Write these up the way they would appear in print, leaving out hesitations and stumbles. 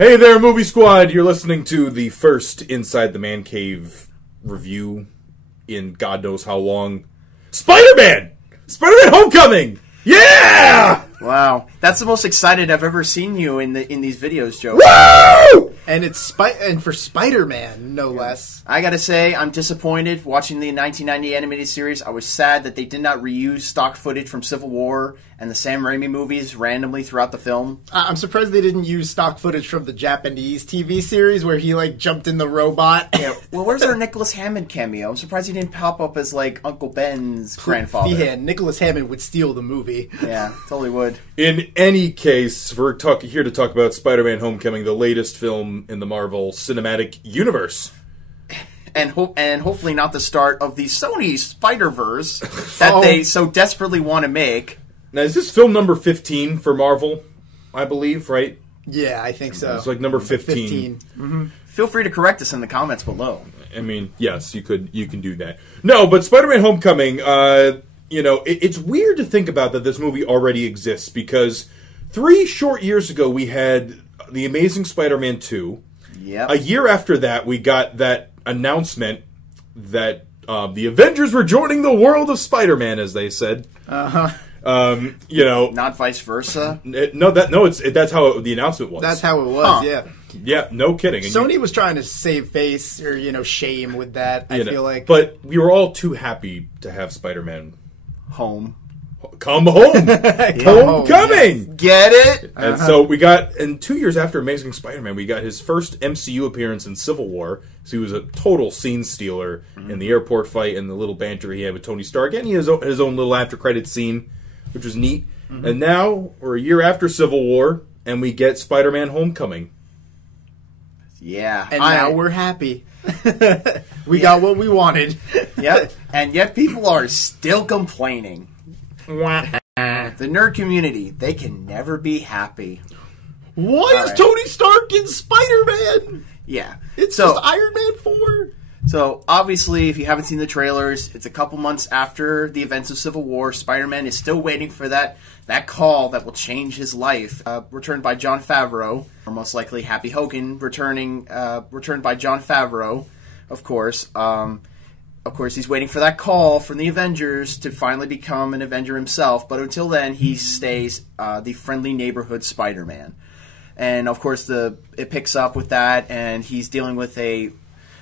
Hey there, Movie Squad! You're listening to the first Inside the Man Cave review in God knows how long. Spider-Man! Spider-Man Homecoming! Yeah! Wow, that's the most excited I've ever seen you in these videos, Joe. Woo! And it's for Spider-Man, no less. I gotta say, I'm disappointed watching the 1990 animated series. I was sad that they did not reuse stock footage from Civil War and the Sam Raimi movies randomly throughout the film. I'm surprised they didn't use stock footage from the Japanese TV series where he, jumped in the robot. Yeah, well, where's our Nicholas Hammond cameo? I'm surprised he didn't pop up as, Uncle Ben's grandfather. Yeah, Nicholas Hammond would steal the movie. Yeah, totally would. In any case, we're here to talk about Spider-Man Homecoming, the latest film in the Marvel Cinematic Universe. And hopefully not the start of the Sony Spider-Verse that they so desperately want to make. Now, is this film number 15 for Marvel, I believe, right? Yeah, I think so. It's number 15. Mm-hmm. Feel free to correct us in the comments below. I mean, yes, you can do that. No, but Spider-Man Homecoming, it's weird to think about that this movie already exists, because 3 short years ago we had The Amazing Spider-Man 2. Yep. A year after that, we got that announcement that the Avengers were joining the world of Spider-Man, as they said. Uh-huh. Not vice versa. That's how the announcement was. That's how it was. Yeah. Yeah, no kidding. Sony was trying to save face or shame with that. I feel like, but we were all too happy to have Spider-Man home. Come home, Homecoming. Yes. Get it? And so we got, and 2 years after Amazing Spider-Man, we got his first MCU appearance in Civil War. So he was a total scene stealer in the airport fight and the little banter he had with Tony Stark, and he has his own little after-credit scene, which was neat. Mm-hmm. And now we're a year after Civil War, and we get Spider-Man Homecoming. Yeah, and now we're happy. We got what we wanted. Yep, and yet people are still complaining. The nerd community, they can never be happy. Why is Tony Stark in Spider-Man? Yeah. It's just Iron Man 4. So, obviously, if you haven't seen the trailers, it's a couple months after the events of Civil War. Spider-Man is still waiting for that call that will change his life. Returned by Jon Favreau, or most likely Happy Hogan, returned by Jon Favreau, of course. Of course, he's waiting for that call from the Avengers to finally become an Avenger himself, but until then, he stays the friendly neighborhood Spider-Man. And, of course, it picks up with that, and he's dealing with a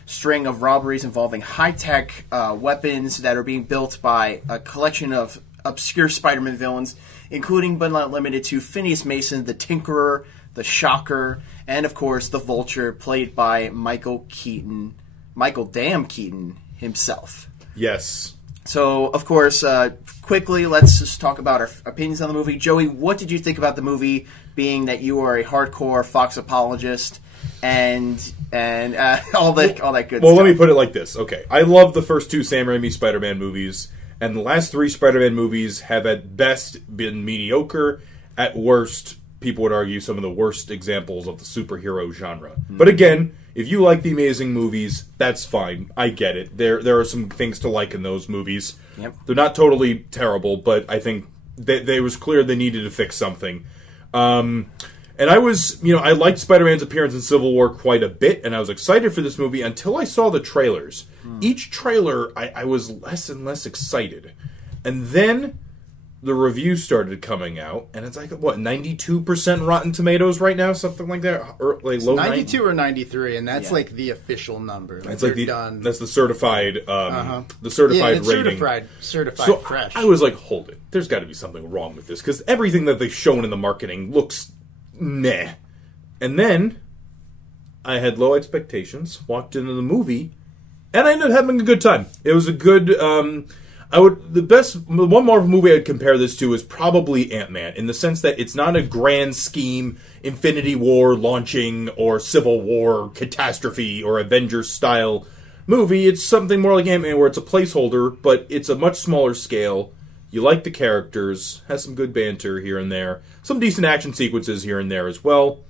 string of robberies involving high-tech weapons that are being built by a collection of obscure Spider-Man villains, including but not limited to Phineas Mason, the Tinkerer, the Shocker, and, of course, the Vulture, played by Michael Damn Keaton himself. Yes. So, of course, quickly, let's just talk about our opinions on the movie. Joey, what did you think about the movie, being that you are a hardcore Fox apologist and all that good stuff? Well, let me put it like this. Okay, I love the first 2 Sam Raimi Spider-Man movies, and the last 3 Spider-Man movies have at best been mediocre. At worst, people would argue some of the worst examples of the superhero genre. Mm-hmm. But again, if you like the Amazing movies, that's fine. I get it. There are some things to like in those movies. Yep. They're not totally terrible, but I think they was clear they needed to fix something. And I was, I liked Spider-Man's appearance in Civil War quite a bit, and I was excited for this movie until I saw the trailers. Each trailer, I was less and less excited. And then the reviews started coming out, and it's 92% Rotten Tomatoes right now, something like that, or low 92 or 93, and that's the official number. That's done. That's the certified, the certified rating. Certified so fresh. I was like, hold it, there's got to be something wrong with this, because everything that they've shown in the marketing looks meh. And then I had low expectations, walked into the movie, and I ended up having a good time. It was a good. One Marvel movie I'd compare this to is probably Ant-Man, in the sense that it's not a grand scheme, Infinity War launching, or Civil War catastrophe, or Avengers style movie. It's something more like Ant-Man, where it's a placeholder, but it's a much smaller scale. You like the characters, has some good banter here and there, some decent action sequences here and there as well,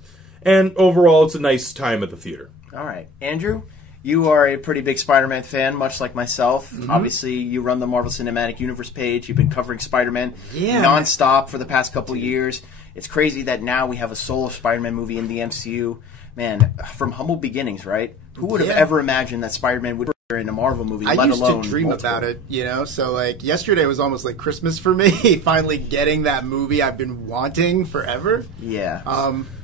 and overall it's a nice time at the theater. All right. Andrew? You are a pretty big Spider-Man fan, much like myself. Mm-hmm. Obviously, you run the Marvel Cinematic Universe page. You've been covering Spider-Man nonstop for the past couple of years. It's crazy that now we have a solo Spider-Man movie in the MCU. Man, from humble beginnings, right? Who would have ever imagined that Spider-Man would appear in a Marvel movie, let alone I used to dream about it, you know? So, like, yesterday was almost like Christmas for me, finally getting that movie I've been wanting forever. Yeah.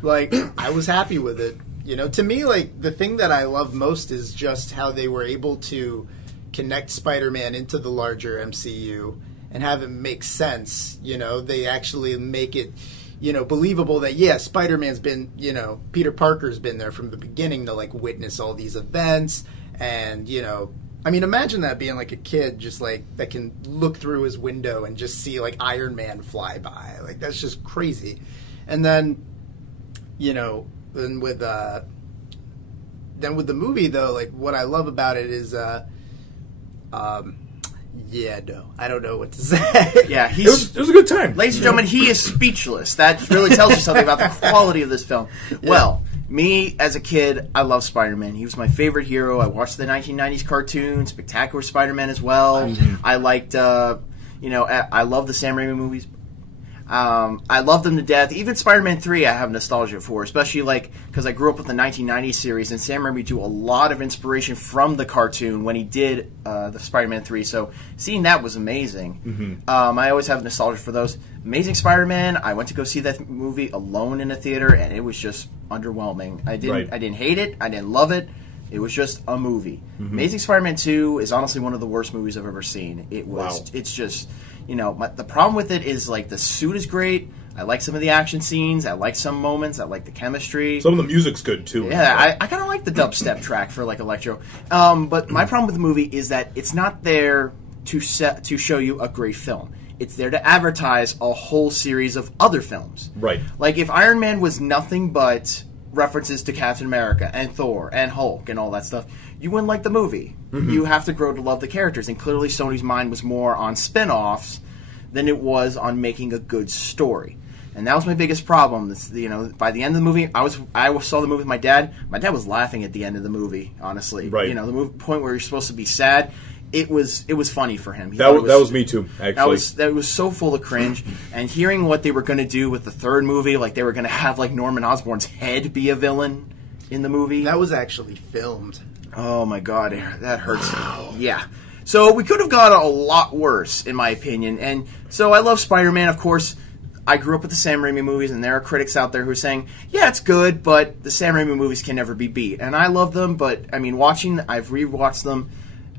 Like, I was happy with it. You know, to me, like, the thing that I love most is just how they were able to connect Spider-Man into the larger MCU and have it make sense. You know, they actually make it, you know, believable that, yeah, Spider-Man's been, you know, Peter Parker's been there from the beginning to, like, witness all these events. And, you know, I mean, imagine that being, like, a kid just, like, that can look through his window and just see, like, Iron Man fly by. Like, that's just crazy. And then, you know, then with the movie, though, like, what I love about it is, yeah, no, I don't know what to say. Yeah, it was a good time. Ladies and gentlemen, he is speechless. That really tells you something about the quality of this film. Yeah. Well, me, as a kid, I love Spider-Man. He was my favorite hero. I watched the 1990s cartoon, Spectacular Spider-Man as well. Mm-hmm. I liked, you know, I love the Sam Raimi movies. I love them to death. Even Spider-Man 3 I have nostalgia for, especially like because I grew up with the 1990s series, and Sam Raimi drew a lot of inspiration from the cartoon when he did the Spider-Man 3, so seeing that was amazing. Mm-hmm. I always have nostalgia for those. Amazing Spider-Man, I went to go see that movie alone in a theater, and it was just underwhelming. I didn't hate it, I didn't love it. It was just a movie. Mm-hmm. Amazing Spider-Man 2 is honestly one of the worst movies I've ever seen. It's just... You know, the problem with it is, like, the suit is great. I like some of the action scenes. I like some moments. I like the chemistry. Some of the music's good, too. Yeah, I kind of like the dubstep track for, like, electro. But my problem with the movie is that it's not there to show you a great film. It's there to advertise a whole series of other films. Right. Like, if Iron Man was nothing but references to Captain America and Thor and Hulk and all that stuff, you wouldn't like the movie. Mm-hmm. You have to grow to love the characters, and clearly Sony's mind was more on spin-offs than it was on making a good story. And that was my biggest problem. You know, by the end of the movie, I saw the movie with my dad. My dad was laughing at the end of the movie, honestly. Right. You know, the point where you're supposed to be sad, it was funny for him. That was me too, actually. That was so full of cringe. And hearing what they were going to do with the third movie, like they were going to have like Norman Osborn's head be a villain in the movie. That was actually filmed. Oh my god, that hurts. Wow. Yeah. So we could have gone a lot worse, in my opinion. And so I love Spider-Man, of course. I grew up with the Sam Raimi movies, and there are critics out there who are saying, yeah, it's good, but the Sam Raimi movies can never be beat. And I love them, but, I mean, I've rewatched them,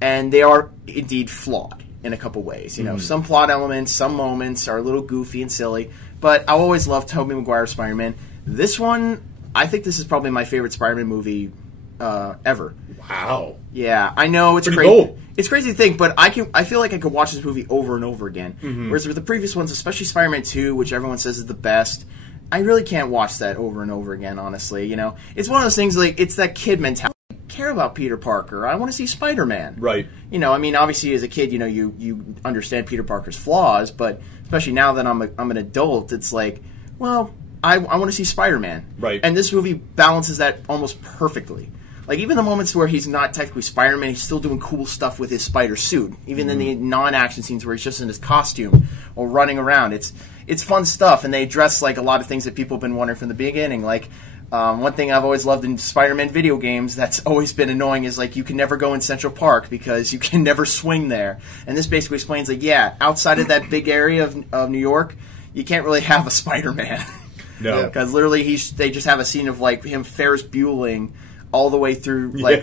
and they are indeed flawed in a couple ways. You know, some plot elements, some moments are a little goofy and silly, but I always loved Tobey Maguire's Spider-Man. This one, I think this is probably my favorite Spider-Man movie ever. Wow. Yeah, I know it's pretty cool. It's crazy to think, but I feel like I could watch this movie over and over again. Mm-hmm. Whereas with the previous ones, especially Spider-Man 2, which everyone says is the best, I really can't watch that over and over again, honestly. You know, it's one of those things, like, it's that kid mentality. I care about Peter Parker. I want to see Spider-Man. Right. You know, I mean, obviously as a kid, you know, you understand Peter Parker's flaws, but especially now that I'm an adult, it's like, well, I want to see Spider-Man. Right. And this movie balances that almost perfectly. Like, even the moments where he's not technically Spider-Man, he's still doing cool stuff with his spider suit. Even in the non-action scenes where he's just in his costume or running around. It's fun stuff, and they address, like, a lot of things that people have been wondering from the beginning. Like, one thing I've always loved in Spider-Man video games that's always been annoying is, like, you can never go in Central Park because you can never swing there. And this basically explains, like, yeah, outside of that big area of New York, you can't really have a Spider-Man. No. Because literally they just have a scene of, like, him Ferris Buelling all the way through, like,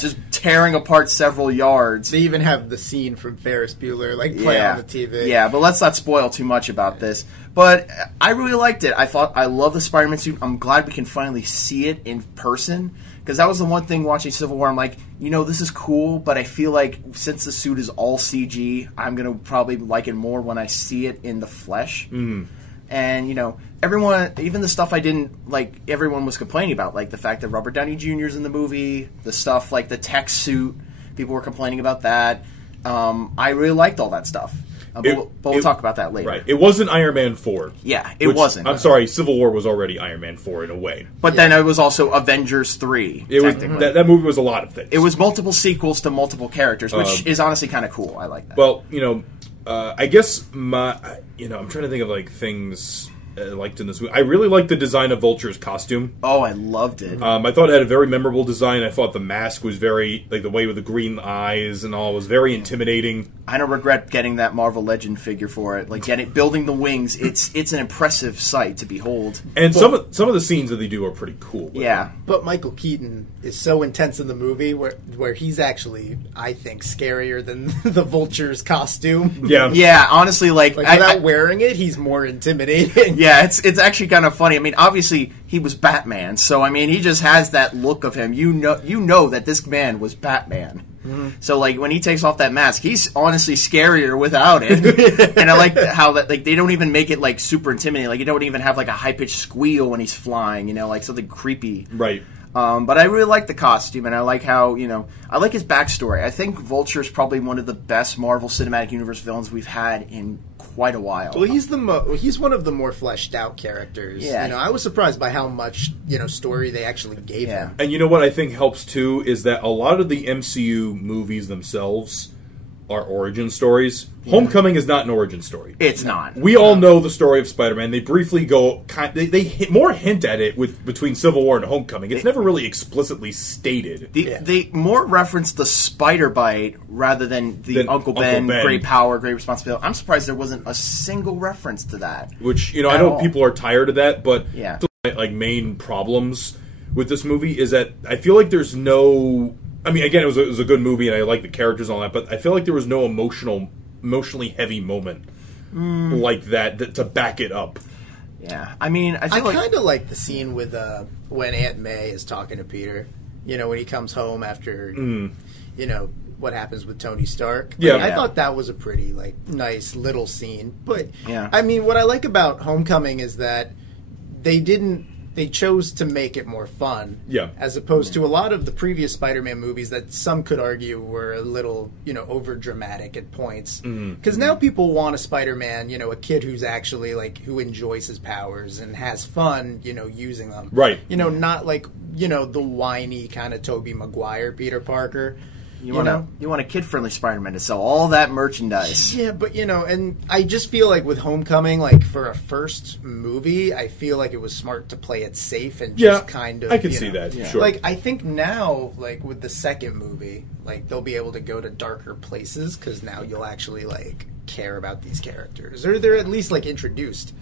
just tearing apart several yards. They even have the scene from Ferris Bueller, like, play on the TV. Yeah, but let's not spoil too much about this. But I really liked it. I love the Spider-Man suit. I'm glad we can finally see it in person, because that was the one thing watching Civil War. I'm like, you know, this is cool, but I feel like since the suit is all CG, I'm going to probably like it more when I see it in the flesh. Mm. And, you know, everyone, even the stuff I didn't like, everyone was complaining about, like the fact that Robert Downey Jr.'s in the movie, the stuff like the tech suit, people were complaining about that. I really liked all that stuff. But we'll talk about that later. Right. It wasn't Iron Man 4. Yeah, it wasn't. I'm sorry, Civil War was already Iron Man 4 in a way. But then it was also Avengers 3, technically. That movie was a lot of things. It was multiple sequels to multiple characters, which is honestly kind of cool. I like that. Well, you know, I guess I'm trying to think of, like, things liked in this movie. I really liked the design of Vulture's costume. Oh, I loved it. I thought it had a very memorable design. I thought the mask was very, like the way with the green eyes and all, was very intimidating. I don't regret getting that Marvel Legend figure for it. Like building the wings, it's an impressive sight to behold. And some of the scenes that they do are pretty cool. Yeah. But Michael Keaton is so intense in the movie where he's actually, I think, scarier than the Vulture's costume. Yeah. Yeah, honestly, like without wearing it, he's more intimidating. Yeah, it's actually kind of funny. I mean, obviously he was Batman, so I mean he just has that look of him. You know that this man was Batman. Mm-hmm. So like when he takes off that mask, he's honestly scarier without it. And I like how that like they don't even make it like super intimidating. Like you don't even have like a high pitched squeal when he's flying. You know, like something creepy. Right. But I really like the costume, and I like how, I like his backstory. I think Vulture is probably one of the best Marvel Cinematic Universe villains we've had in quite a while. Well, he's one of the more fleshed out characters. Yeah. I was surprised by how much, story they actually gave him. And you know what I think helps too is that a lot of the MCU movies themselves are origin stories. Homecoming is not an origin story. It's not. We all know the story of Spider-Man. They briefly go, they more hint at it between Civil War and Homecoming. It's never really explicitly stated. They more reference the spider bite rather than the Uncle Ben, great power, great responsibility. I'm surprised there wasn't a single reference to that. Which, I know people are tired of that, but like main problems with this movie is that I feel like there's no... I mean, again, it was a good movie, and I like the characters and all that, but I feel like there was no emotionally heavy moment like that to back it up. Yeah, I mean, I kind of like the scene with when Aunt May is talking to Peter. When he comes home after, what happens with Tony Stark. Yeah, I thought that was a pretty nice little scene. But I mean, what I like about Homecoming is that they chose to make it more fun. Yeah. As opposed to a lot of the previous Spider-Man movies that some could argue were a little, over dramatic at points. Because now people want a Spider-Man, a kid who's actually who enjoys his powers and has fun, using them. Right. Not the whiny kind of Tobey Maguire Peter Parker. You want a kid-friendly Spider-Man to sell all that merchandise. Yeah, but, and I just feel like with Homecoming, for a first movie, I feel like it was smart to play it safe and just kind of... I can see that, sure. I think now, with the second movie, they'll be able to go to darker places, because now you'll actually, care about these characters. Or they're at least, introduced.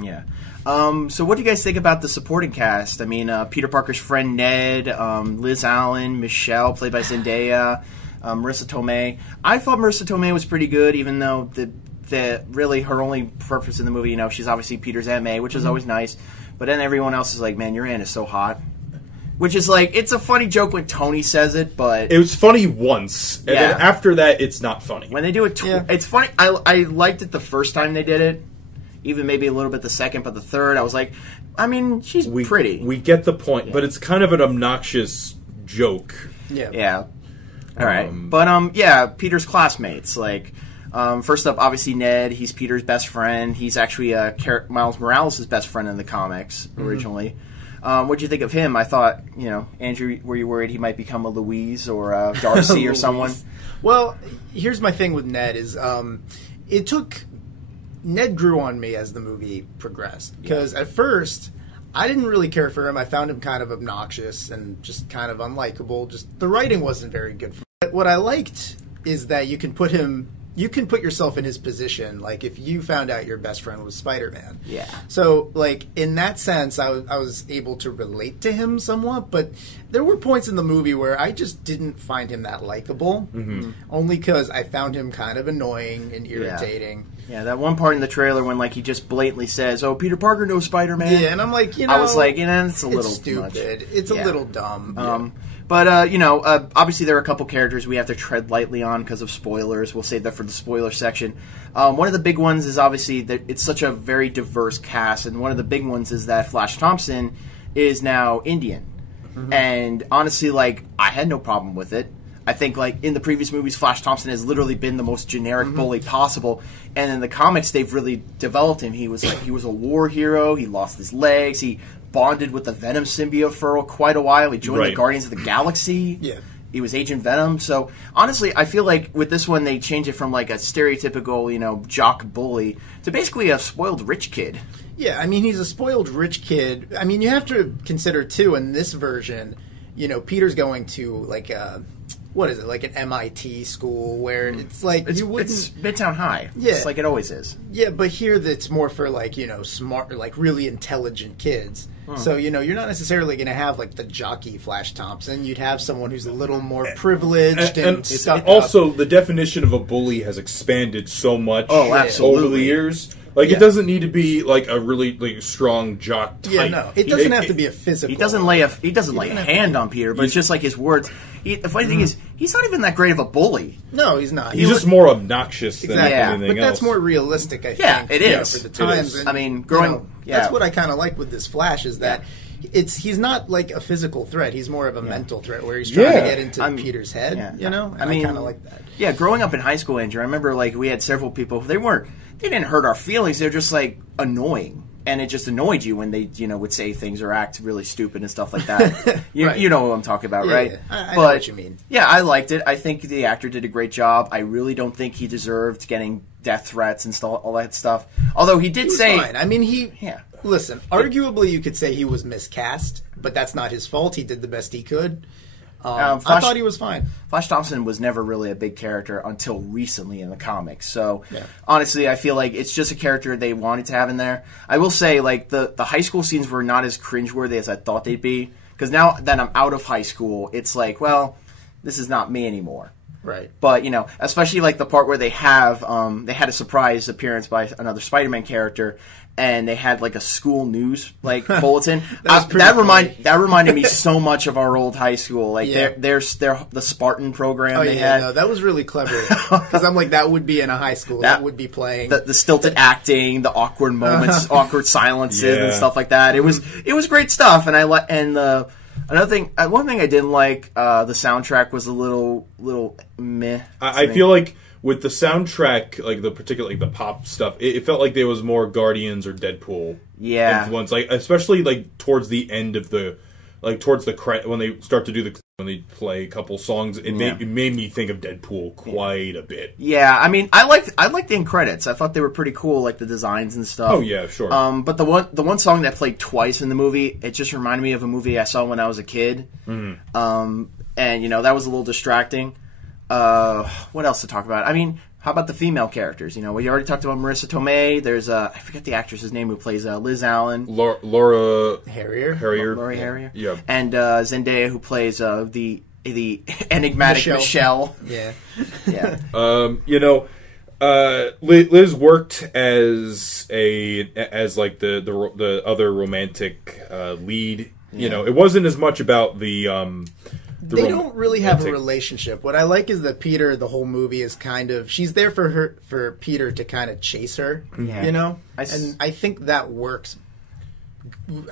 Yeah. So what do you guys think about the supporting cast? I mean, Peter Parker's friend Ned, Liz Allen, Michelle, played by Zendaya, Marissa Tomei. I thought Marissa Tomei was pretty good, even though the really her only purpose in the movie, she's obviously Peter's Aunt May, which is always nice. But then everyone else is like, man, your aunt is so hot. Which is it's a funny joke when Tony says it, but... It was funny once, and then after that, it's not funny. When they do it, it's funny. I liked it the first time they did it. Even maybe a little bit the second, but the third, I was like, I mean, she's pretty. We get the point, but it's kind of an obnoxious joke. Yeah. All right. But, Peter's classmates. First up, obviously, Ned. He's Peter's best friend. He's actually Miles Morales' best friend in the comics, originally. What'd you think of him? I thought, Andrew, were you worried he might become a Louise or a Darcy or someone? Well, here's my thing with Ned is Ned grew on me as the movie progressed. Because at first, I didn't really care for him. I found him kind of obnoxious and just kind of unlikable. Just the writing wasn't very good for me. But what I liked is that you can put yourself in his position, if you found out your best friend was Spider-Man. Yeah. So, in that sense, I was able to relate to him somewhat, but there were points in the movie where I just didn't find him that likable, only because I found him kind of annoying and irritating. Yeah, that one part in the trailer when he just blatantly says, "Oh, Peter Parker knows Spider-Man." Yeah, and I'm like, I was like, it's a little stupid. Much. It's a little dumb. But, obviously there are a couple characters we have to tread lightly on because of spoilers. We'll save that for the spoiler section. One of the big ones is obviously that it's such a very diverse cast, and one of the big ones is that Flash Thompson is now Indian. And honestly, I had no problem with it. I think, in the previous movies, Flash Thompson has literally been the most generic bully possible. And in the comics, they've really developed him. He was a war hero. He lost his legs. He bonded with the Venom symbiote for quite a while. He joined the Guardians of the Galaxy. Yeah. He was Agent Venom. So, honestly, I feel like with this one, they changed it from, a stereotypical, jock bully to basically a spoiled rich kid. Yeah, I mean, he's a spoiled rich kid. I mean, you have to consider, too, in this version, you know, Peter's going to, like, what is it, like an MIT school where it's like It's Midtown High. Yeah. It's like it always is. Yeah, but here that's more for, like, you know, smart, like, really intelligent kids. So, you know, you're not necessarily going to have, like, the jockey Flash Thompson. You'd have someone who's a little more privileged and stuck also, the definition of a bully has expanded so much absolutely. over the years. Like, it doesn't need to be, like, a really, like, strong jock type. Yeah, no. It doesn't have to be a physical. He doesn't lay a hand on Peter, but it's just like his words. The funny thing is, he's not even that great of a bully. No, he's not. He's just more obnoxious than Exactly. anything But else. that's more realistic, I think. Yeah, it is. For the times. is. And, I mean, growing... you know, yeah. That's what I kind of like with this Flash, is that he's not like a physical threat. He's more of a mental threat where he's trying to get into Peter's head, you know? And I kind of like that. Yeah, growing up in high school, Andrew, I remember, like, we had several people, they didn't hurt our feelings, they were just, like, annoying. And it just annoyed you when they, you know, would say things or act really stupid and stuff like that. You know what I'm talking about, right? Yeah. I know what you mean. Yeah, I liked it. I think the actor did a great job. I really don't think he deserved getting death threats and all that stuff. Although he did say... Fine. I mean, listen, arguably you could say he was miscast, but that's not his fault. He did the best he could. I thought he was fine. Flash Thompson was never really a big character until recently in the comics. So, honestly, I feel like it's just a character they wanted to have in there. I will say, like, the high school scenes were not as cringeworthy as I thought they'd be. Because now that I'm out of high school, it's like, well, this is not me anymore. Right. But, you know, especially, like, the part where they had a surprise appearance by another Spider-Man character, and they had, like, a school news, like, bulletin. that reminded me so much of our old high school. Like, the Spartan program they had. No, that was really clever. Because I'm like, that would be in a high school. That would be playing. The stilted acting, the awkward moments, awkward silences, and stuff like that. It was great stuff, and another thing, one thing I didn't like, the soundtrack was a little meh. I feel like with the soundtrack, like particularly the pop stuff, it felt like there was more Guardians or Deadpool influence, like especially like towards the end of towards the when they start to do when they play a couple songs, it made me think of Deadpool quite a bit. Yeah, I mean, I liked the end credits. I thought they were pretty cool, like the designs and stuff. Oh yeah, sure. But the one song that played twice in the movie, it just reminded me of a movie I saw when I was a kid. Mm-hmm. And you know, that was a little distracting. What else to talk about? I mean, how about the female characters? You know, we already talked about Marissa Tomei. There's I forget the actress's name who plays Liz Allen. Laura Harrier. Laura Harrier. Yeah. And Zendaya, who plays the enigmatic Michelle. Yeah. Yeah. You know, Liz worked as like the other romantic lead. You know, it wasn't as much about they don't really have a relationship. What I like is that Peter, the whole movie, is kind of... She's there for Peter to kind of chase her, you know? And I think that works.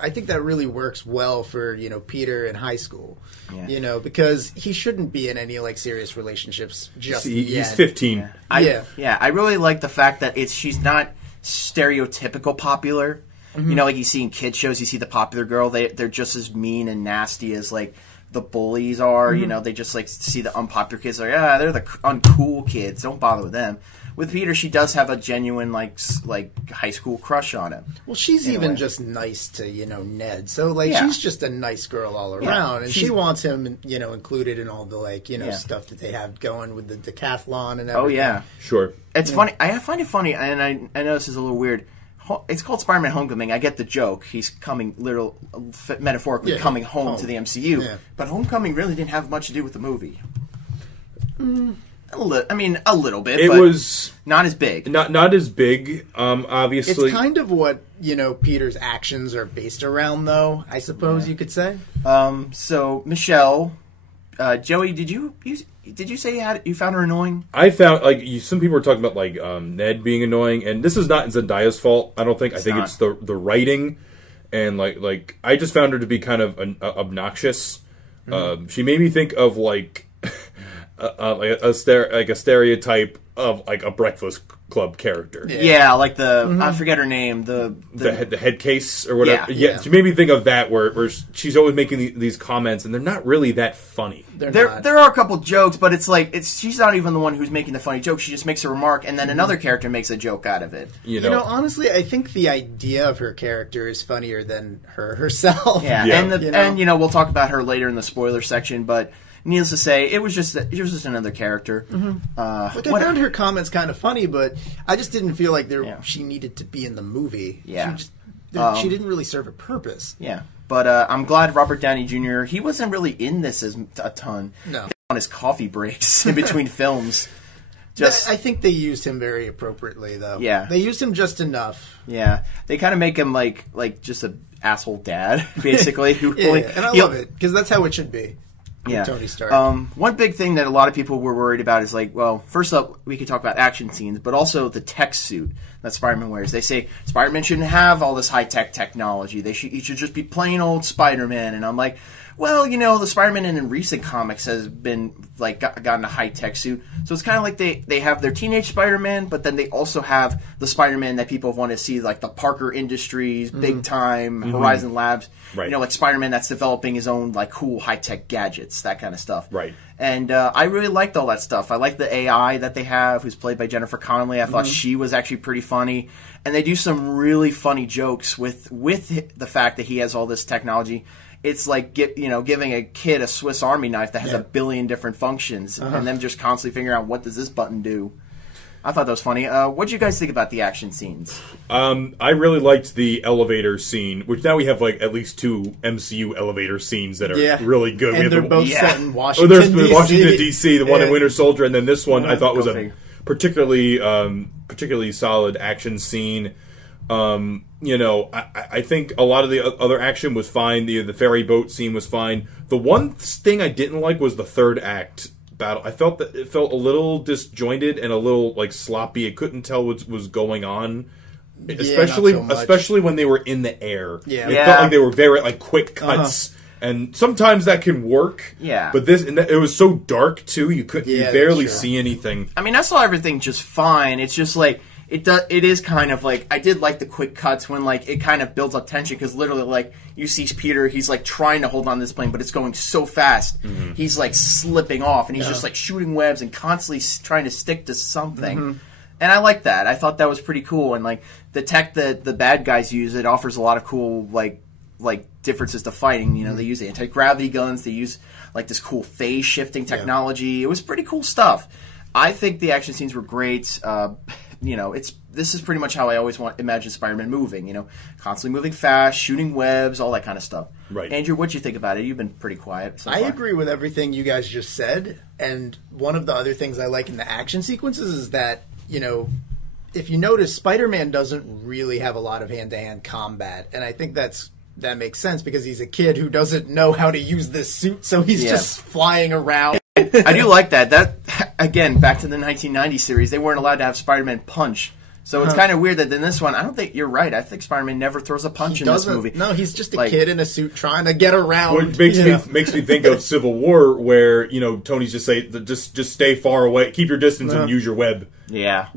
I think that really works well for, you know, Peter in high school. Yeah. You know, because he shouldn't be in any, like, serious relationships just yet. He's 15. Yeah. I really like the fact that she's not stereotypical popular. Mm-hmm. You know, like you see in kids shows, you see the popular girl, they're just as mean and nasty as, like, the bullies are. You know, they just like see the unpopular kids, like, they're the uncool kids, don't bother with them. With Peter, she does have a genuine like high school crush on him. Well, she's even just nice to, you know, Ned, so like she's just a nice girl all around, and she wants him, you know, included in all the, like, you know, stuff that they have going with the decathlon and everything. Oh yeah, sure. It's funny. I find it funny, and I know this is a little weird. It's called Spider-Man Homecoming. I get the joke. He's coming, metaphorically coming home to the MCU. Yeah. But Homecoming really didn't have much to do with the movie. A little bit. It was not as big. Not as big. Obviously, it's kind of what, you know, Peter's actions are based around, though. I suppose you could say. So Michelle, Joey, did you say you found her annoying? I found, like, some people were talking about, like, Ned being annoying, and this is not Zendaya's fault, I don't think. I think it's the writing, and, like, I just found her to be kind of obnoxious. She made me think of, like, a stereotype of like a Breakfast Club character. Yeah, like I forget her name. The head case or whatever. Yeah. She made me think of that where she's always making these comments and they're not really that funny. There are a couple jokes, but it's like she's not even the one who's making the funny joke. She just makes a remark, and then another character makes a joke out of it. You know, honestly, I think the idea of her character is funnier than her herself. Yeah. And we'll talk about her later in the spoiler section, but. Needless to say, it was just another character. I found her comments kind of funny, but I just didn't feel like she needed to be in the movie. Yeah, she didn't really serve a purpose. Yeah, but I'm glad Robert Downey Jr. He wasn't really in this a ton. No, on his coffee breaks in between films. I think they used him very appropriately, though. Yeah, they used him just enough. Yeah, they kind of make him like just an asshole dad, basically. And I love it because that's how it should be. Yeah. Tony Stark. One big thing that a lot of people were worried about is like, well, first up, we could talk about action scenes, but also the tech suit that Spider-Man wears. They say Spider-Man shouldn't have all this high-tech technology. He should just be plain old Spider-Man. And I'm like, well, the Spider-Man in recent comics has been like gotten a high-tech suit. So it's kind of like they have their teenage Spider-Man, but then they also have the Spider-Man that people want to see, like the Parker Industries, Big Time, Horizon Labs. Right. Like Spider-Man that's developing his own like cool high-tech gadgets, that kind of stuff. Right. And I really liked all that stuff. I like the AI that they have, who's played by Jennifer Connelly. I thought she was actually pretty funny. And they do some really funny jokes with the fact that he has all this technology. It's like giving a kid a Swiss Army knife that has a billion different functions, and them just constantly figuring out what does this button do. I thought that was funny. What did you guys think about the action scenes? I really liked the elevator scene, which now we have like at least 2 MCU elevator scenes that are really good. And they're both set in Washington, there's the Washington, D.C., the one in Winter Soldier, and then this one I thought was a particularly solid action scene. I think a lot of the other action was fine. The ferry boat scene was fine. The one thing I didn't like was the third act battle. I felt that it felt a little disjointed and a little like sloppy. I couldn't tell what was going on, especially when they were in the air. Yeah, it felt like they were very like quick cuts. And sometimes that can work. Yeah. But it was so dark too. You barely see anything. I mean, I saw everything just fine. It's just like it is kind of like I did like the quick cuts when like it kind of builds up tension because literally like you see Peter, he's like trying to hold on to this plane, but it's going so fast, he's like slipping off, and he's just like shooting webs and constantly trying to stick to something. And I like that. I thought that was pretty cool. And like the tech that the bad guys use, it offers a lot of cool like differences to fighting. They use the anti-gravity guns. They use like this cool phase shifting technology. It was pretty cool stuff. I think the action scenes were great. This is pretty much how I always imagine Spider-Man moving. Constantly moving fast, shooting webs, all that kind of stuff. Right. Andrew, what'd you think about it? You've been pretty quiet so far. I agree with everything you guys just said. And one of the other things I like in the action sequences is that if you notice, Spider-Man doesn't really have a lot of hand-to-hand combat, and I think that makes sense because he's a kid who doesn't know how to use this suit, so he's just flying around. I do like that. That, again, back to the 1990 series, they weren't allowed to have Spider-Man punch. So it's kind of weird that in this one, I don't think you're right. I think Spider-Man never throws a punch in this movie. No, he's just a kid in a suit trying to get around. What makes me think of Civil War, where Tony's just say just stay far away, keep your distance, and use your web. Yeah.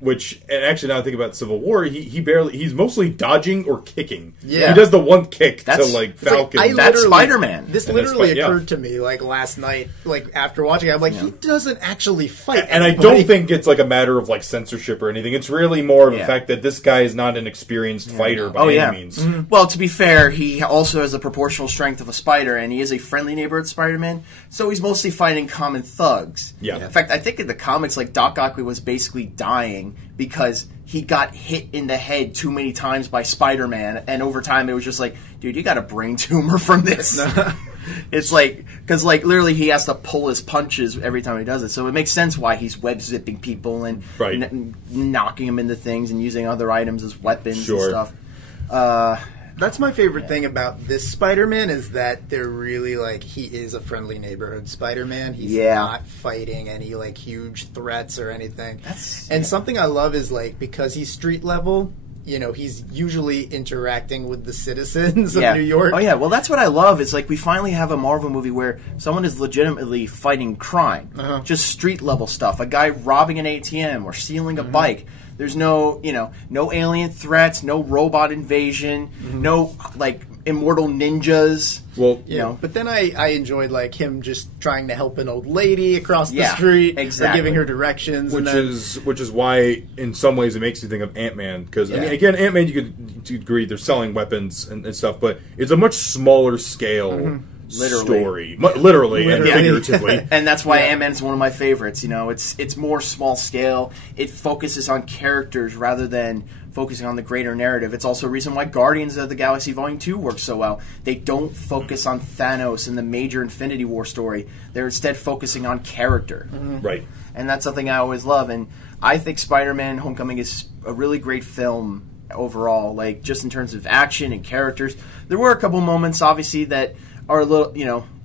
Which, and actually now I think about Civil War, he's mostly dodging or kicking. Yeah. He does the one kick to Falcon. That's Spider-Man. This literally occurred to me last night, after watching it. I'm like, he doesn't actually fight. And anybody. I don't think it's a matter of censorship or anything. It's really more of the fact that this guy is not an experienced fighter by any means. Mm-hmm. Well, to be fair, he also has the proportional strength of a spider, and he is a friendly neighborhood Spider-Man, so he's mostly fighting common thugs. Yeah. In fact, I think in the comics, Doc Ock was basically dying because he got hit in the head too many times by Spider-Man, and over time it was just like, dude, you got a brain tumor from this. It's because literally he has to pull his punches every time he does it, so it makes sense why he's web zipping people and knocking them into things and using other items as weapons and stuff. That's my favorite thing about this Spider-Man is that they're really he is a friendly neighborhood Spider-Man. He's not fighting any huge threats or anything. Something I love is because he's street level, he's usually interacting with the citizens of New York. Oh, yeah. Well, that's what I love. It's like we finally have a Marvel movie where someone is legitimately fighting crime. Just street-level stuff. A guy robbing an ATM or stealing a bike. There's no alien threats, no robot invasion, no, immortal ninjas. Well, but then I enjoyed him just trying to help an old lady across the street, exactly. or giving her directions, which is why in some ways it makes you think of Ant-Man, because I mean, again, Ant-Man, you could agree they're selling weapons and stuff, but it's a much smaller scale story, literally and figuratively, and that's why Ant-Man's one of my favorites. It's more small scale. It focuses on characters rather than focusing on the greater narrative. It's also a reason why Guardians of the Galaxy Volume 2 works so well. They don't focus on Thanos and the major Infinity War story. They're instead focusing on character. Right. And that's something I always love. And I think Spider-Man Homecoming is a really great film overall, just in terms of action and characters. There were a couple moments, obviously, that are a little,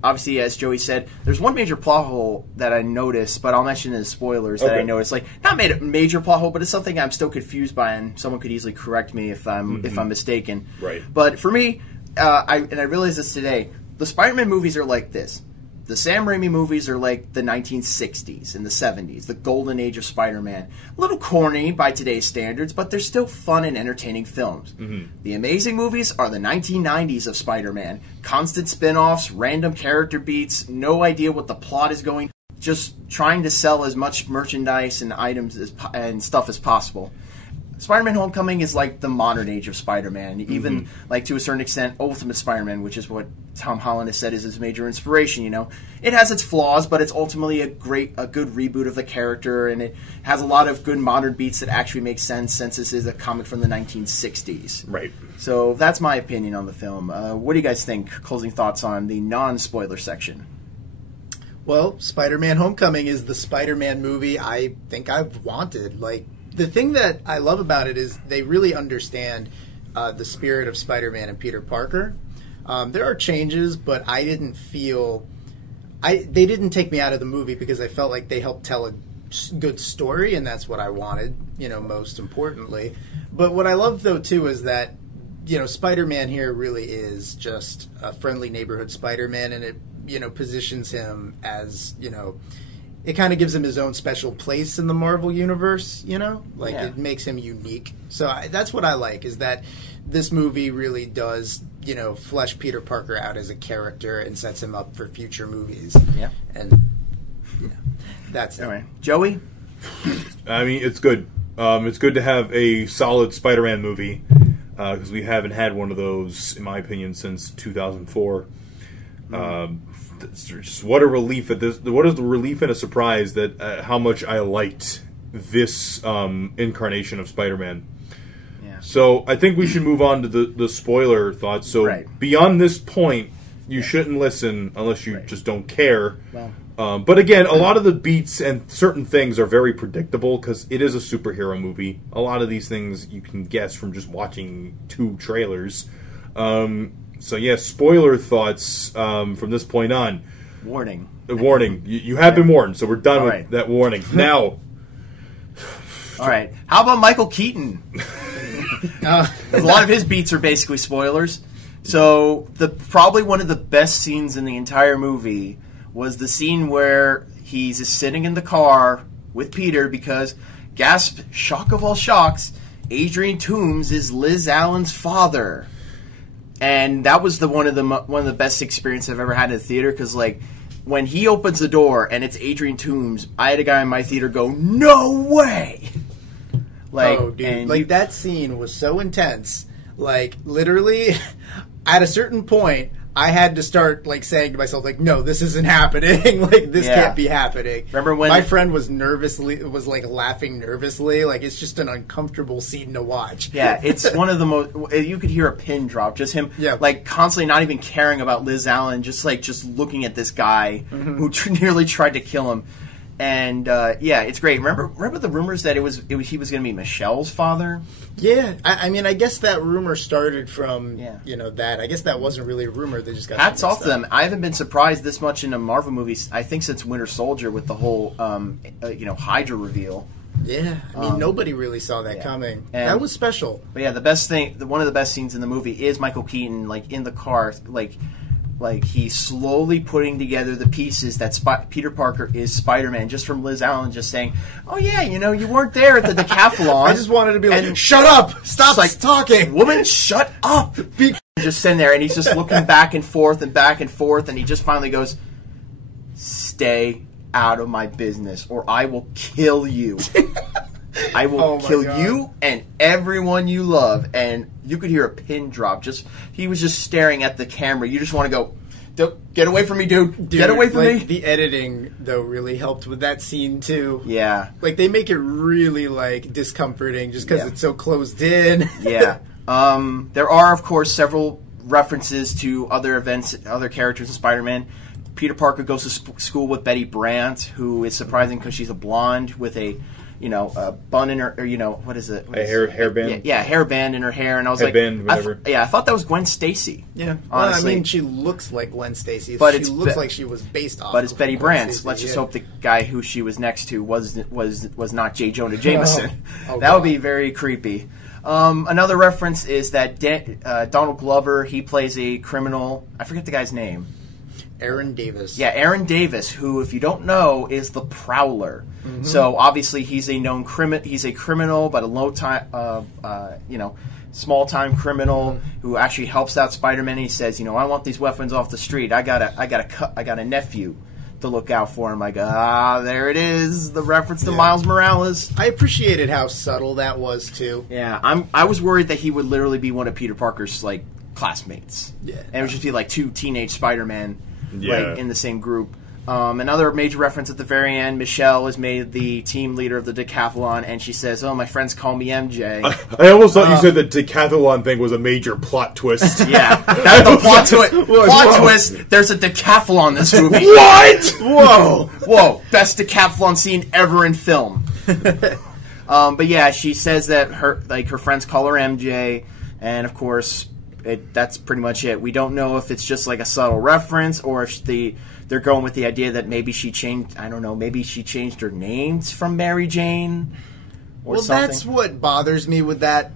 obviously, as Joey said, there's one major plot hole that I noticed, but I'll mention in the spoilers that I noticed. Not made a major plot hole, but it's something I'm still confused by, and someone could easily correct me if I'm mistaken. Right. But for me, I realized this today, the Spider-Man movies are like this. The Sam Raimi movies are like the 1960s and the 70s, the golden age of Spider-Man. A little corny by today's standards, but they're still fun and entertaining films. The amazing movies are the 1990s of Spider-Man. Constant spin-offs, random character beats, no idea what the plot is going, just trying to sell as much merchandise and items and stuff as possible. Spider-Man Homecoming is like the modern age of Spider-Man, even to a certain extent Ultimate Spider-Man, which is what Tom Holland has said is his major inspiration. It has its flaws, but it's ultimately a good reboot of the character, and it has a lot of good modern beats that actually make sense since this is a comic from the 1960s. Right. So that's my opinion on the film. What do you guys think? Closing thoughts on the non-spoiler section. Well, Spider-Man Homecoming is the Spider-Man movie I think I've wanted. The thing that I love about it is they really understand the spirit of Spider-Man and Peter Parker. There are changes, but I didn't feel... they didn't take me out of the movie because I felt like they helped tell a good story, and that's what I wanted, most importantly. But what I love, though, too, is that, Spider-Man here really is just a friendly neighborhood Spider-Man, and it, positions him as, it kind of gives him his own special place in the Marvel universe, It makes him unique. So that's what I like, is that this movie really does, flesh Peter Parker out as a character and sets him up for future movies. Yeah. And that's anyway. Joey? I mean, it's good. It's good to have a solid Spider-Man movie, because we haven't had one of those, in my opinion, since 2004. Just what a relief at this! What is the relief and a surprise that how much I liked this incarnation of Spider-Man. Yeah. So I think we should move on to the spoiler thoughts. So beyond this point, you shouldn't listen unless you just don't care. Wow. But again, a lot of the beats and certain things are very predictable because it is a superhero movie. A lot of these things you can guess from just watching 2 trailers. So yeah, spoiler thoughts from this point on. Warning. Warning. You have been warned, so we're done with that warning. Now. All right. How about Michael Keaton? A lot of his beats are basically spoilers. So probably one of the best scenes in the entire movie was the scene where he's just sitting in the car with Peter because, gasp, shock of all shocks, Adrian Toomes is Liz Allen's father. And that was one of the best experiences I've ever had in the theater because, when he opens the door and it's Adrian Toomes, I had a guy in my theater go, "No way!" Oh, dude! That scene was so intense. Literally, at a certain point, I had to start saying to myself, "No, this isn't happening. This can't be happening." Remember when my friend was laughing nervously? It's just an uncomfortable scene to watch. Yeah, it's one of the most. You could hear a pin drop. Just him, constantly not even caring about Liz Allen. Just looking at this guy who nearly tried to kill him. And it's great. Remember the rumors that he was going to be Michelle's father? Yeah, I mean, I guess that rumor started from that. I guess that wasn't really a rumor. They just got hats off to them. I haven't been surprised this much in a Marvel movie. I think since Winter Soldier with the whole Hydra reveal. Yeah, I mean, nobody really saw that coming. And that was special. But yeah, the best thing, one of the best scenes in the movie is Michael Keaton, like, in the car, like he's slowly putting together the pieces that Peter Parker is Spider-Man, just from Liz Allen just saying, "Oh yeah, you weren't there at the decathlon." I just wanted to be like, "Shut up! Stop talking, woman! Shut up!" Just sitting there, and he's just looking back and forth, and he just finally goes, "Stay out of my business, or I will kill you." I will kill you and everyone you love. And you could hear a pin drop. He was just staring at the camera. You just want to go, get away from me, dude. Get away from me. The editing, though, really helped with that scene, too. Yeah. Like, they make it really, like, discomforting just because it's so closed in. Yeah. There are, of course, several references to other events, other characters in Spider-Man. Peter Parker goes to school with Betty Brant, who is surprising because she's a blonde with a bun in her, or, what is it? Hairband? Yeah, hairband in her hair. And I was headband, like, whatever. I thought that was Gwen Stacy. Yeah. Honestly. Well, I mean, she looks like Gwen Stacy. But she looks like she was based off. But it's Betty Brant. Stacey, Let's just hope the guy who she was next to was not J. Jonah Jameson. That would be very creepy. Another reference is that Donald Glover, he plays a criminal. I forget the guy's name. Aaron Davis. Yeah, Aaron Davis, who, if you don't know, is the Prowler. Mm-hmm. So obviously he's a known criminal. He's a criminal, but a small-time criminal who actually helps out Spider-Man. He says, I want these weapons off the street. I got a nephew to look out for him. I go, there it is, the reference to Miles Morales. I appreciated how subtle that was too. Yeah, I was worried that he would literally be one of Peter Parker's classmates. Yeah, and it would just be like two teenage Spider-Man. In the same group. Another major reference at the very end, Michelle is made the team leader of the decathlon, and she says, "Oh, my friends call me MJ." I almost thought you said the decathlon thing was a major plot twist. Yeah, that's the plot to it. Plot twist. There's a decathlon in this movie. What? Whoa! Best decathlon scene ever in film. But yeah, she says that her friends call her MJ, and of course. That's pretty much it. We don't know if it's just like a subtle reference or if they're going with the idea that maybe she changed. I don't know. Maybe she changed her names from Mary Jane. Or something. That's what bothers me with that.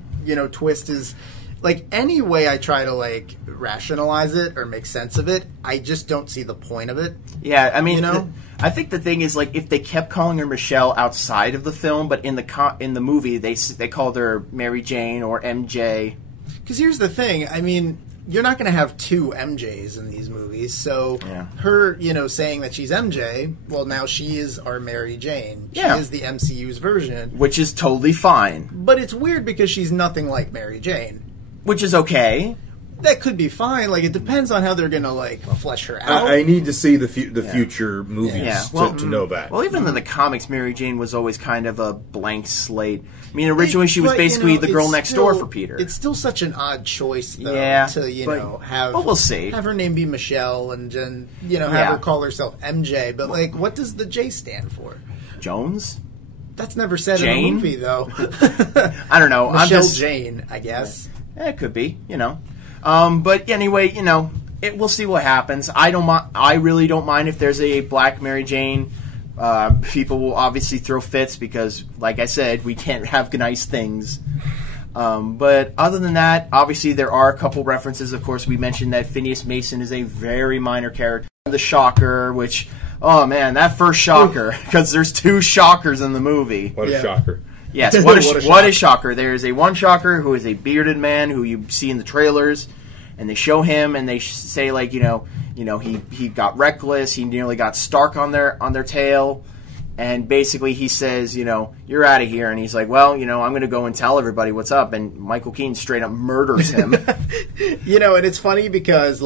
Twist is like any way I try to rationalize it or make sense of it. I just don't see the point of it. Yeah, I mean, I think the thing is if they kept calling her Michelle outside of the film, but in the movie they called her Mary Jane or MJ. Because here's the thing, I mean, you're not going to have two MJs in these movies, so her, saying that she's MJ, well, now she is our Mary Jane. She is the MCU's version. Which is totally fine. But it's weird because she's nothing like Mary Jane. Which is okay. That could be fine. It depends on how they're going to, flesh her out. I need to see the future movies to know that. Well, even in the comics, Mary Jane was always kind of a blank slate. I mean, originally she was basically the girl next door for Peter. It's still such an odd choice, though, to, have... Well, we'll see. Have her name be Michelle and then, have her call herself MJ. But, what does the J stand for? Jones? That's never said Jane? in the movie, though. I don't know. Michelle Jane, I guess. It could be, But anyway, we'll see what happens. I really don't mind if there's a black Mary Jane. People will obviously throw fits because, like I said, we can't have nice things. But other than that, obviously there are a couple references. Of course, we mentioned that Phineas Mason is a very minor character. The Shocker, which, oh man, that first Shocker, because there's two Shockers in the movie. What a shocker. Yes, what a shocker. There's one Shocker who is a bearded man who you see in the trailers, and they show him and they say he got reckless, he nearly got Stark on their tail, and basically he says, you're out of here, and he's like, well, I'm going to go and tell everybody what's up, and Michael Keaton straight up murders him. And it's funny because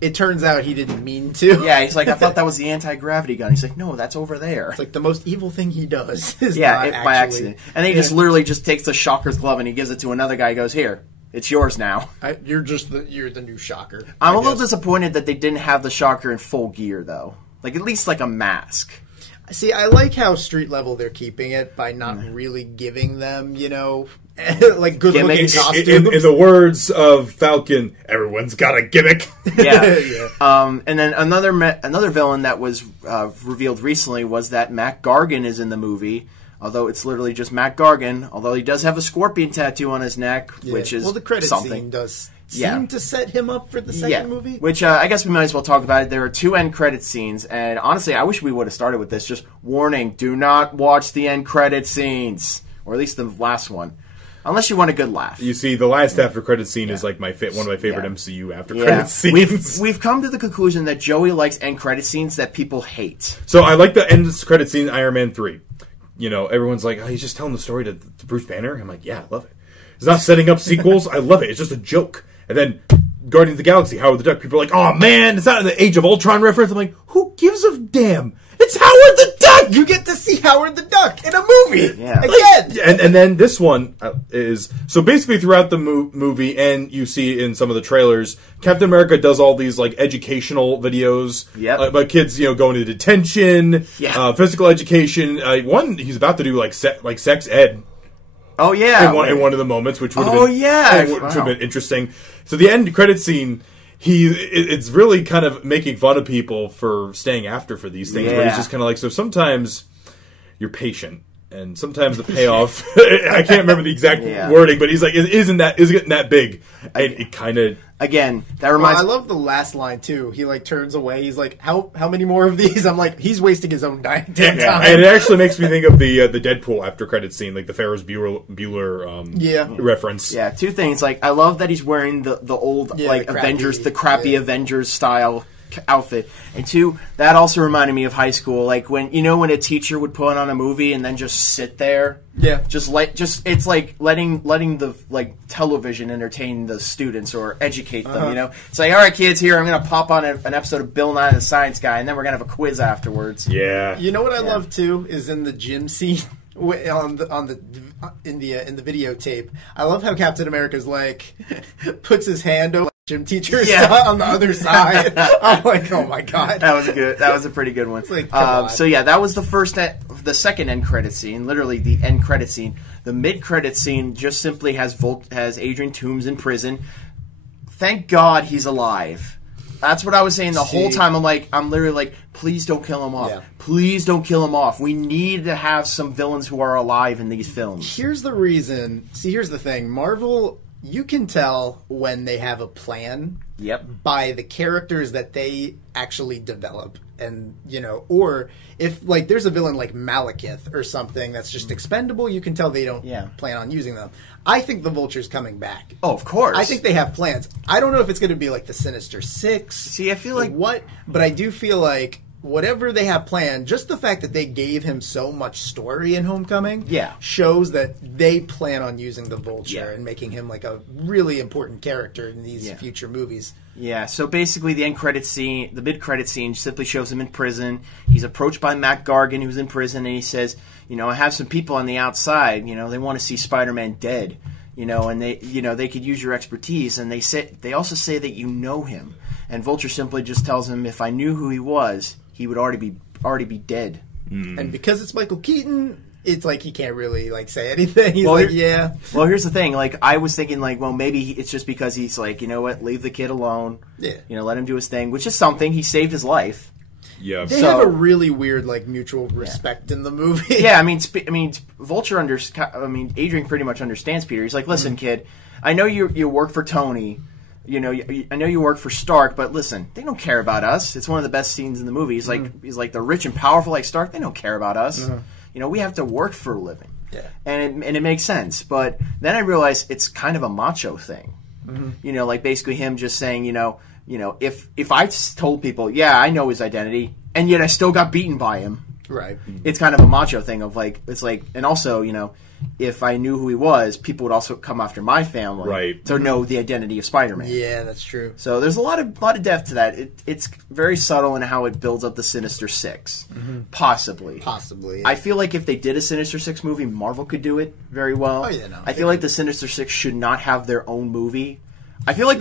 it turns out he didn't mean to. Yeah, he's like, I thought that was the anti-gravity gun. He's like, no, that's over there. It's the most evil thing he does is by accident. And then he just literally just takes the Shocker's glove and he gives it to another guy. He goes, here, it's yours now. You're the new Shocker. I'm a little disappointed that they didn't have the Shocker in full gear, though. At least a mask. See, I like how street level they're keeping it by not really giving them, good-looking costumes. In the words of Falcon, everyone's got a gimmick. Yeah. And then another villain that was revealed recently was that Mac Gargan is in the movie. Although it's literally just Matt Gargan, although he does have a scorpion tattoo on his neck, which is the credit something. scene does seem to set him up for the second movie. Which I guess we might as well talk about it. There are 2 end credit scenes, and honestly, I wish we would have started with this. Just warning, do not watch the end credit scenes, or at least the last one. Unless you want a good laugh. You see, the last after credit scene is like one of my favorite MCU after credit scenes. We've come to the conclusion that Joey likes end credit scenes that people hate. So I like the end credit scene in Iron Man 3. You know, everyone's like, oh, he's just telling the story to Bruce Banner. I'm like, yeah, I love it. He's not setting up sequels. I love it. It's just a joke. And then Guardians of the Galaxy, Howard the Duck. People are like, oh man, it's not an Age of Ultron reference. I'm like, who gives a damn? It's Howard the Duck! You get to see Howard the Duck in a movie! Yeah. Again! And then this one is... So basically throughout the movie, and you see in some of the trailers, Captain America does all these like educational videos about kids, going to detention, physical education. One, he's about to do like sex ed. Oh, yeah. In one of the moments, which would have been interesting. So the end credit scene... It's really kind of making fun of people for staying after for these things. Where he's just kind of like, so sometimes you're patient, and sometimes the payoff. I can't remember the exact wording, but he's like, isn't that big? It kind of. Again, that reminds. I love the last line too. He like turns away. He's like, "How many more of these?" I'm like, he's wasting his own damn time. And it actually makes me think of the Deadpool after credit scene, like the Ferris Bueller reference. Yeah, 2 things. Like, I love that he's wearing the old like the Avengers, the crappy Avengers style outfit, and 2, that also reminded me of high school. Like when a teacher would put on a movie and then just sit there. Yeah, it's like letting the like television entertain the students or educate them. It's like, all right, kids, here I'm going to pop on an episode of Bill Nye the Science Guy, and then we're going to have a quiz afterwards. Yeah, you know what I love too is in the gym scene in the videotape. I love how Captain America's like puts his hand over gym teachers on the other side. I'm like, oh my god, that was good. That was a pretty good one. Like, so yeah, that was the second end credit scene. Literally the end credit scene. The mid credit scene just simply has Adrian Toomes in prison. Thank God he's alive. That's what I was saying the whole time. I'm literally like, please don't kill him off. Yeah. Please don't kill him off. We need to have some villains who are alive in these films. Here's the reason. See, here's the thing. Marvel, you can tell when they have a plan by the characters that they actually develop. And, or if, like, there's a villain like Malekith or something that's just expendable, you can tell they don't plan on using them. I think the Vulture's coming back. Oh, of course. I think they have plans. I don't know if it's going to be like the Sinister Six. See, I feel like... What? But I do feel like whatever they have planned, just the fact that they gave him so much story in Homecoming shows that they plan on using the Vulture and making him like a really important character in these future movies. Yeah, so basically the mid-credit scene simply shows him in prison. He's approached by Matt Gargan, who's in prison, and he says, I have some people on the outside, they want to see Spider-Man dead, and they could use your expertise, and they also say that you know him. And Vulture simply just tells him, if I knew who he was, he would already be dead. And because it's Michael Keaton, it's like he can't really like say anything. He's Well, here's the thing. Like, I was thinking, like, well, maybe it's just because he's like, you know what, leave the kid alone. Yeah. Let him do his thing, which is something. He saved his life. Yeah. They have a really weird like mutual respect in the movie. Yeah, I mean, Vulture Adrian pretty much understands Peter. He's like, listen, kid, I know you work for Tony. I know you work for Stark, but listen, they don't care about us. It's one of the best scenes in the movie. He's like the rich and powerful like Stark. They don't care about us. We have to work for a living. Yeah. And it makes sense. But then I realized it's kind of a macho thing. Like basically him just saying, if I told people, yeah, I know his identity, and yet I still got beaten by him. Right. It's kind of a macho thing of like, it's like, and also, if I knew who he was, people would also come after my family to know the identity of Spider-Man. Yeah, that's true. So there's a lot of depth to that. It's very subtle in how it builds up the Sinister Six. Possibly. Yeah. I feel like if they did a Sinister Six movie, Marvel could do it very well. Oh yeah, no. I feel like the Sinister Six should not have their own movie. I feel like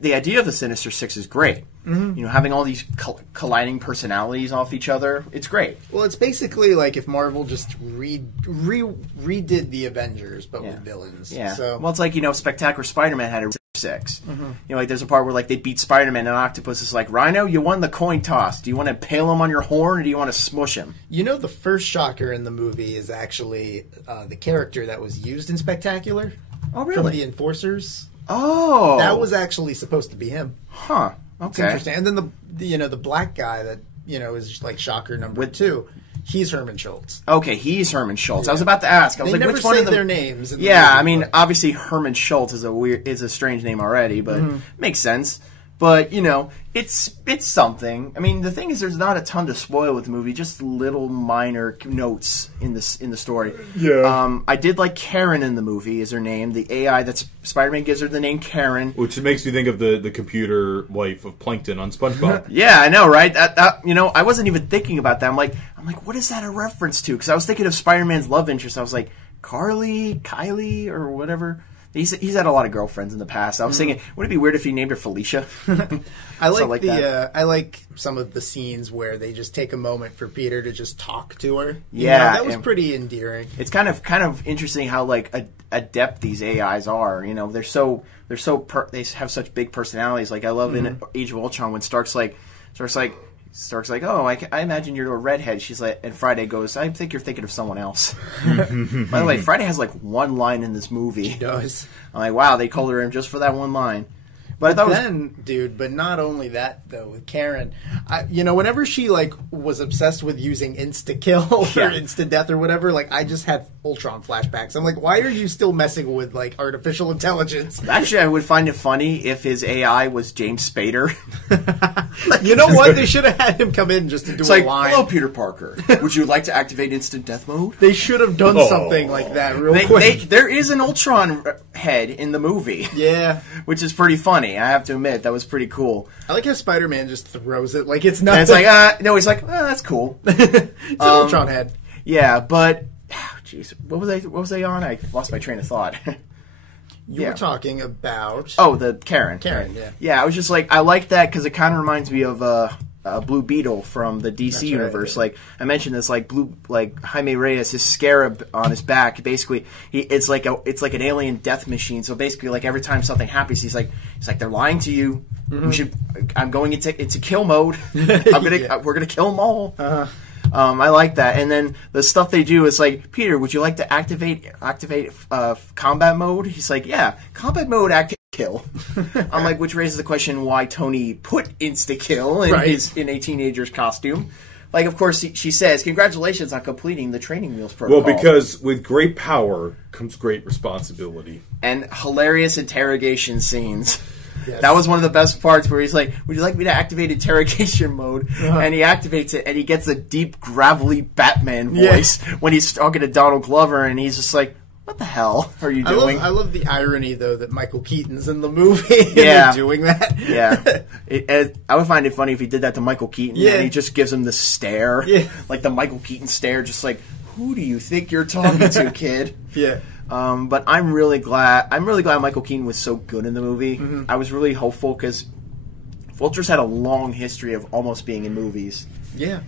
the idea of the Sinister Six is great. Having all these colliding personalities off each other, it's great. Well, it's basically like if Marvel just redid the Avengers, but with villains. Yeah. So. Well, it's like Spectacular Spider-Man had a 6. You know, like there's a part where like they beat Spider-Man and Octopus is like, Rhino, you won the coin toss. Do you want to impale him on your horn or do you want to smush him? You know, the first Shocker in the movie is actually the character that was used in Spectacular. Oh, From really? the Enforcers. Oh. That was actually supposed to be him. Huh. It's Okay. interesting. And then the black guy that, you know, is like Shocker number 2. He's Herman Schultz. Okay, he's Herman Schultz. I was about to ask. I was They like, never which one say of them? their names. In the Yeah, movie, I mean, but- obviously Herman Schultz is a strange name already, but makes sense. But you know, it's something. I mean, the thing is, there's not a ton to spoil with the movie. Just little minor notes in the story. Yeah. I did like Karen in the movie. Is her name? The AI that Spider-Man gives her the name Karen. Which makes me think of the computer wife of Plankton on SpongeBob. Yeah, I know, right? That you know, I wasn't even thinking about that. I'm like, what is that a reference to? Because I was thinking of Spider-Man's love interest. I was like, Kylie, or whatever. He's had a lot of girlfriends in the past. I was thinking, would it be weird if he named her Felicia? I like like I like some of the scenes where they just take a moment for Peter to just talk to her. You Yeah, know, that was and- pretty endearing. It's kind of interesting how like adept these AIs are. You know, they have such big personalities. Like I love in Age of Ultron when Stark's like, oh, I imagine you're a redhead. She's like, and Friday goes, I think you're thinking of someone else. By the way, Friday has like one line in this movie. He does. I'm like, wow, they called her in just for that one line. But I thought But not only that though, with Karen, whenever she like was obsessed with using insta kill or insta death or whatever, like I just had Ultron flashbacks. I'm like, why are you still messing with like artificial intelligence? actually I would find it funny if his AI was James Spader. You know what? They should have had him come in just to do It's a like, line. hello, Peter Parker. Would you like to activate instant death mode? They should have done something like that real quick. There is an Ultron head in the movie. Yeah. Which is pretty funny. I have to admit, that was pretty cool. I like how Spider-Man just throws it like it's not. And it's like, no, he's like, that's cool. It's an Ultron head. Yeah, but, jeez, what was I on? I lost my train of thought. You were talking about... Oh, the Karen. Karen, yeah. Yeah, I was just like, I like that because it kind of reminds me of Blue Beetle from the DC universe. Right, yeah. Like I mentioned this, like Jaime Reyes, his scarab on his back. Basically, it's like an alien death machine. So basically, like every time something happens, he's like they're lying to you. I'm going into kill mode. We're gonna kill them all. I like that. And then the stuff they do is like, Peter, would you like to activate combat mode? He's like, yeah, combat mode kill. I'm like, which raises the question why Tony put insta kill in a teenager's costume. Like, of course, she says, congratulations on completing the training wheels protocol. Well, because with great power comes great responsibility. And hilarious interrogation scenes. Yes. That was one of the best parts where he's like, would you like me to activate interrogation mode? And he activates it, and he gets a deep, gravelly Batman voice when he's talking to Donald Glover, and he's just like, what the hell are you doing? I love the irony, though, that Michael Keaton's in the movie and they're doing that. Yeah. I would find it funny if he did that to Michael Keaton, and he just gives him the stare. Yeah. Like the Michael Keaton stare, just like, who do you think you're talking to, kid? Yeah. But I'm really glad Michael Keaton was so good in the movie. I was really hopeful because Vulture's had a long history of almost being in movies. Yeah.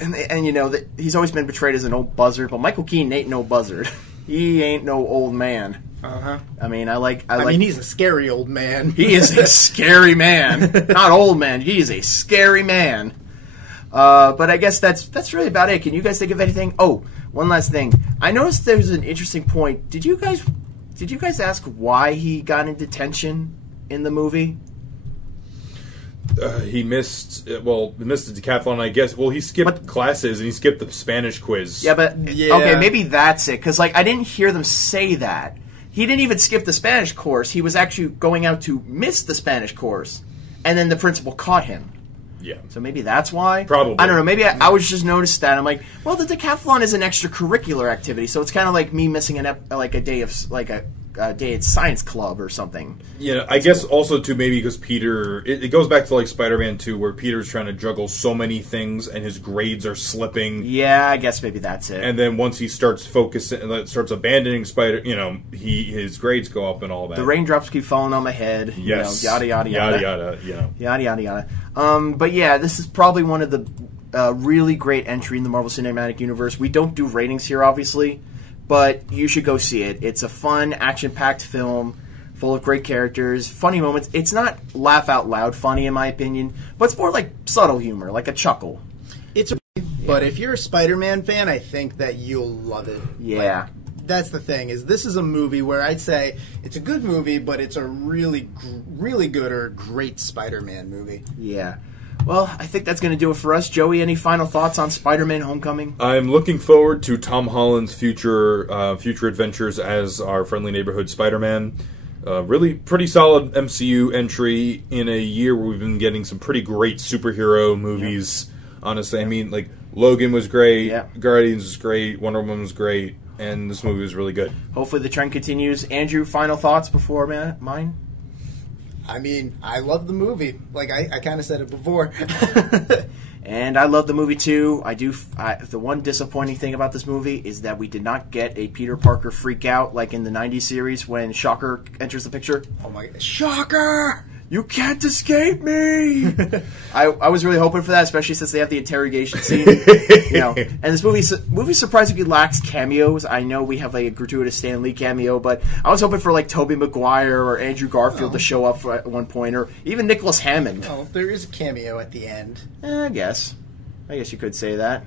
And you know, he's always been portrayed as an old buzzard, but Michael Keaton ain't no buzzard. He ain't no old man. I mean, I mean, he's a scary old man. He is a scary man. Not old man. He is a scary man. But I guess that's really about it. Can you guys think of anything? Oh, one last thing. I noticed there's an interesting point. Did you guys ask why he got in detention in the movie? He missed the decathlon, I guess. Well, he skipped classes and he skipped the Spanish quiz. Yeah, but okay, maybe that's it. Because I didn't hear them say that. He didn't even skip the Spanish course. He was actually going out to miss the Spanish course, and then the principal caught him. Yeah. So maybe that's why? Probably. I don't know. Maybe I was just noticed that. I'm like, well, the decathlon is an extracurricular activity, so it's kind of like me missing a day of a day at science club or something. Yeah, I guess also too maybe because Peter, it goes back to like Spider-Man 2 where Peter's trying to juggle so many things and his grades are slipping. Yeah, I guess maybe that's it. And then once he starts focusing and starts abandoning his grades go up and all that. The raindrops keep falling on my head. Yes. Yada yada yada. Yada yada. Yada yada yada. But yeah, this is probably one of the really great entry in the Marvel Cinematic Universe. We don't do ratings here, obviously, but you should go see it. It's a fun, action-packed film full of great characters, funny moments. It's not laugh out loud funny in my opinion, but it's more like subtle humor, like a chuckle. But if you're a Spider-Man fan, I think that you'll love it. Yeah. That's the thing, is this is a movie where I'd say it's a good movie, but it's a really, really good or great Spider-Man movie. Yeah. Well, I think that's going to do it for us. Joey, any final thoughts on Spider-Man Homecoming? I'm looking forward to Tom Holland's future adventures as our friendly neighborhood Spider-Man. Really pretty solid MCU entry in a year where we've been getting some pretty great superhero movies. Yep. Honestly, I mean, like, Logan was great, Guardians was great, Wonder Woman was great, and this movie was really good. Hopefully the trend continues. Andrew, final thoughts before mine? I mean, I love the movie. Like, I kind of said it before. And I love the movie, too. The one disappointing thing about this movie is that we did not get a Peter Parker freak out like in the 90s series when Shocker enters the picture. Oh, my God. Shocker! You can't escape me! I was really hoping for that, especially since they have the interrogation scene. And this movie surprisingly lacks cameos. I know we have like a gratuitous Stan Lee cameo, but I was hoping for like Tobey Maguire or Andrew Garfield to show up at one point, or even Nicholas Hammond. Oh, there is a cameo at the end. I guess you could say that.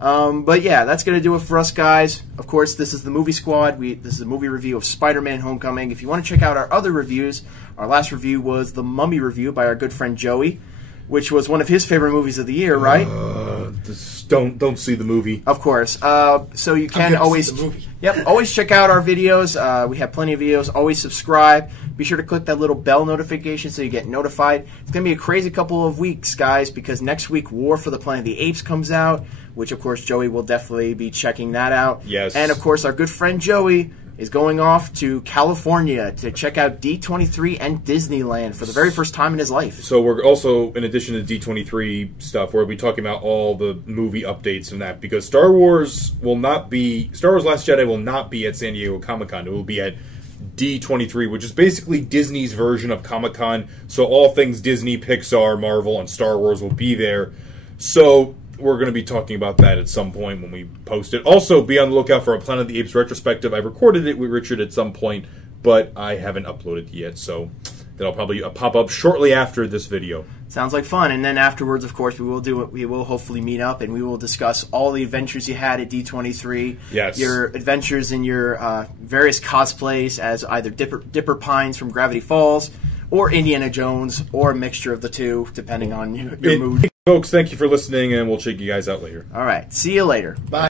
But yeah, that's going to do it for us, guys. Of course, this is the Movie Squad. This is a movie review of Spider-Man Homecoming. If you want to check out our other reviews, our last review was the Mummy review by our good friend Joey, which was one of his favorite movies of the year, right? Don't see the movie. Of course. So you can always always check out our videos. We have plenty of videos. Always subscribe. Be sure to click that little bell notification so you get notified. It's going to be a crazy couple of weeks, guys, because next week War for the Planet of the Apes comes out, which, of course, Joey will definitely be checking that out. Yes. And, of course, our good friend Joey is going off to California to check out D23 and Disneyland for the very first time in his life. So we're also, in addition to D23 stuff, we'll be talking about all the movie updates and that, because Star Wars Last Jedi will not be at San Diego Comic-Con. It will be at D23, which is basically Disney's version of Comic-Con. So all things Disney, Pixar, Marvel, and Star Wars will be there. So we're going to be talking about that at some point when we post it. Also, be on the lookout for a Planet of the Apes retrospective. I recorded it with Richard at some point, but I haven't uploaded it yet, so that'll probably pop up shortly after this video. Sounds like fun. And then afterwards, of course, we will hopefully meet up and we will discuss all the adventures you had at D23. Yes. Your adventures in your various cosplays as either Dipper Pines from Gravity Falls or Indiana Jones, or a mixture of the two, depending on your mood. Folks, thank you for listening, and we'll check you guys out later. All right. See you later. Bye.